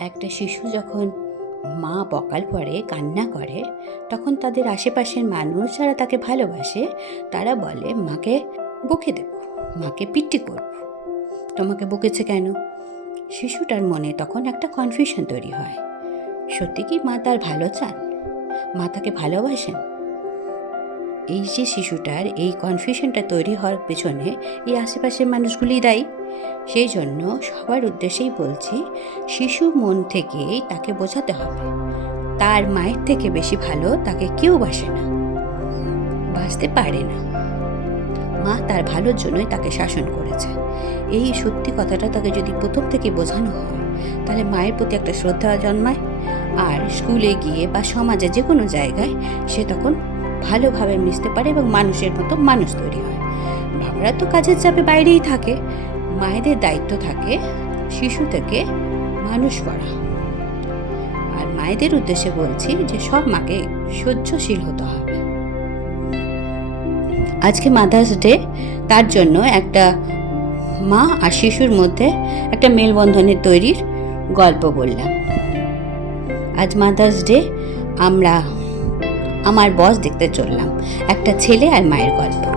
একটা শিশু যখন মা বকাল পড়ে কান্না করে, তখন তাদের আশেপাশের মানুষ যারা তাকে ভালোবাসে তারা বলে, মাকে বকে দেব, মাকে পিট্টি করব, তোমাকে বকেছে কেন? শিশুটার মনে তখন একটা কনফিউশন তৈরি হয়। সত্যি কি মা তার ভালো চান? মা তাকে ভালোবাসেন? এই যে শিশুটার এই কনফিউশনটা তৈরি হওয়ার পেছনে এই আশেপাশের মানুষগুলি দায়ী। সেই জন্য সবার উদ্দেশ্যেই বলছি, শিশু মন থেকেই তাকে বোঝাতে হবে তার মায়ের থেকে বেশি ভালো তাকে কেউ বাসে না, বাসতে পারে না। মা তার ভালোর জন্যই তাকে শাসন করেছে। এই সত্যি কথাটা তাকে যদি প্রথম থেকে বোঝানো হয়, তাহলে মায়ের প্রতি একটা শ্রদ্ধা জন্মায়। আর স্কুলে গিয়ে বা সমাজে যে কোনো জায়গায় সে তখন ভালোভাবে মিশতে পারে এবং মানুষের মতো মানুষ তৈরি হয়। বাবারা তো কাজের চাপে বাইরেই থাকে, মায়েদের দায়িত্ব থাকে শিশু থেকে মানুষ করা। আর মায়েদের উদ্দেশ্যে বলছি যে সব মাকে সহ্যশীল হতে হবে। আজকে মাদার্স ডে, তার জন্য একটা মা আর শিশুর মধ্যে একটা মেলবন্ধনের তৈরির গল্প বললাম। আজ মাদার্স ডে, আমরা আমার বস দেখতে চললাম একটা ছেলে আর মায়ের গল্প।